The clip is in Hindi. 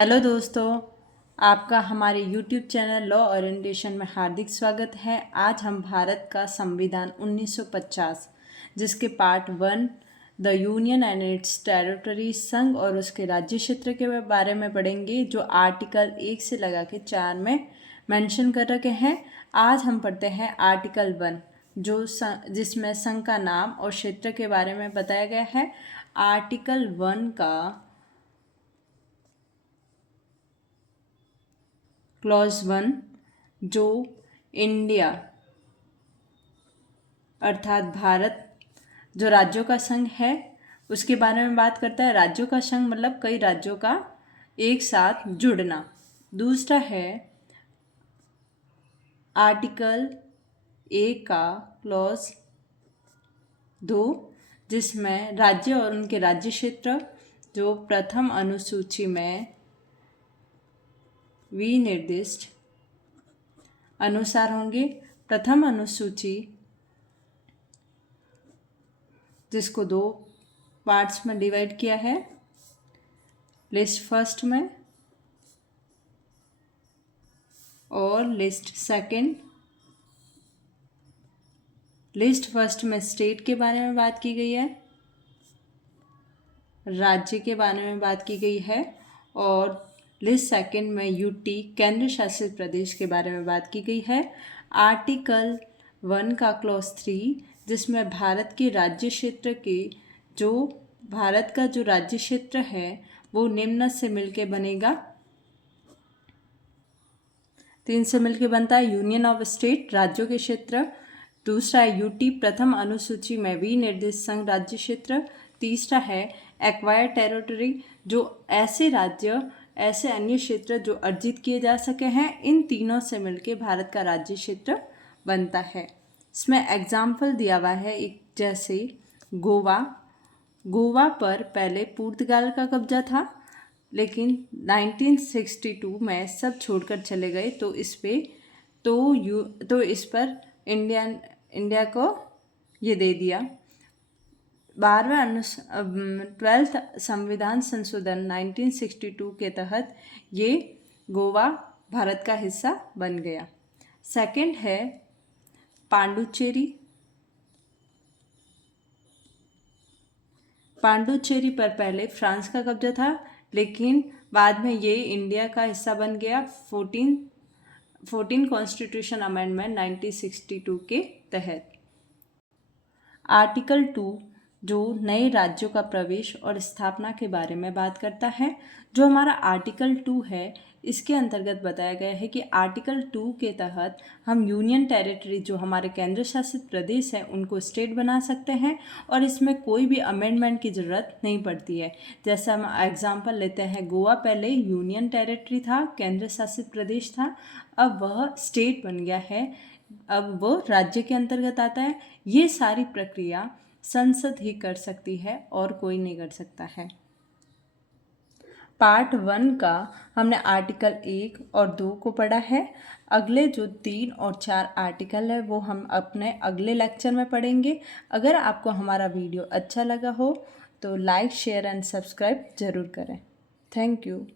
हेलो दोस्तों, आपका हमारे YouTube चैनल लॉ ओरिएंटेशन में हार्दिक स्वागत है। आज हम भारत का संविधान 1950 जिसके part 1 the union and it's territory, संघ और उसके राज्य क्षेत्र के बारे में पढ़ेंगे, जो आर्टिकल 1 से लगा के 4 में मेंशन कर रखे हैं। आज हम पढ़ते हैं आर्टिकल 1 जिसमें संघ का नाम और क्षेत्र के बारे में बताया गया है। आर्टिकल 1 का क्लॉज 1 जो इंडिया अर्थात भारत जो राज्यों का संघ है उसके बारे में बात करता है। राज्यों का संघ मतलब कई राज्यों का एक साथ जुड़ना। दूसरा है आर्टिकल 1 का क्लॉज 2 जिसमें राज्य और उनके राज्य क्षेत्र जो प्रथम अनुसूची में विनिर्दिष्ट अनुसार होंगे। प्रथम अनुसूची जिसको 2 पार्ट्स में डिवाइड किया है, लिस्ट फर्स्ट में और लिस्ट सेकंड। लिस्ट फर्स्ट में स्टेट के बारे में बात की गई है, राज्य के बारे में बात की गई है, और लिस्ट सेकंड में यूटी केंद्र शासित प्रदेश के बारे में बात की गई है। आर्टिकल 1 का क्लॉज 3 जिसमें भारत के राज्य क्षेत्र के भारत का जो राज्य क्षेत्र है वो निम्न से मिलके बनेगा। 3 से मिलके बनता है यूनियन ऑफ स्टेट राज्यों के क्षेत्र। दूसरा है यूटी प्रथम अनुसूची में विनिर्दिष्ट संघ राज्य क्षेत्र। तीसरा है एक्वायर्ड टेरिटरी जो ऐसे राज्य ऐसे अन्य क्षेत्र जो अर्जित किए जा सके हैं, इन तीनों से मिलके भारत का राज्य क्षेत्र बनता है। इसमें एग्जाम्पल दिया हुआ है, एक जैसे गोवा पर पहले पुर्तगाल का कब्जा था, लेकिन 1962 में सब छोड़कर चले गए, तो इस पर इंडिया को ये दे दिया। 12th संविधान संशोधन 1962 के तहत ये गोवा भारत का हिस्सा बन गया। सेकंड है पांडुचेरी पर पहले फ्रांस का कब्जा था, लेकिन बाद में ये इंडिया का हिस्सा बन गया 14 कॉन्स्टिट्यूशन अमेंडमेंट 1962 के तहत। आर्टिकल 2 जो नए राज्यों का प्रवेश और स्थापना के बारे में बात करता है। जो हमारा आर्टिकल 2 है इसके अंतर्गत बताया गया है कि आर्टिकल 2 के तहत हम यूनियन टेरिटरी जो हमारे केंद्र शासित प्रदेश हैं उनको स्टेट बना सकते हैं, और इसमें कोई भी अमेंडमेंट की ज़रूरत नहीं पड़ती है। जैसे हम एग्जांपल लेते हैं, गोवा पहले यूनियन टेरिटरी था, केंद्र शासित प्रदेश था, अब वह स्टेट बन गया है, अब वो राज्य के अंतर्गत आता है। ये सारी प्रक्रिया संसद ही कर सकती है और कोई नहीं कर सकता है। पार्ट 1 का हमने आर्टिकल 1 और 2 को पढ़ा है। अगले जो 3 और 4 आर्टिकल है वो हम अपने अगले लेक्चर में पढ़ेंगे। अगर आपको हमारा वीडियो अच्छा लगा हो तो लाइक, शेयर एंड सब्सक्राइब ज़रूर करें। Thank you.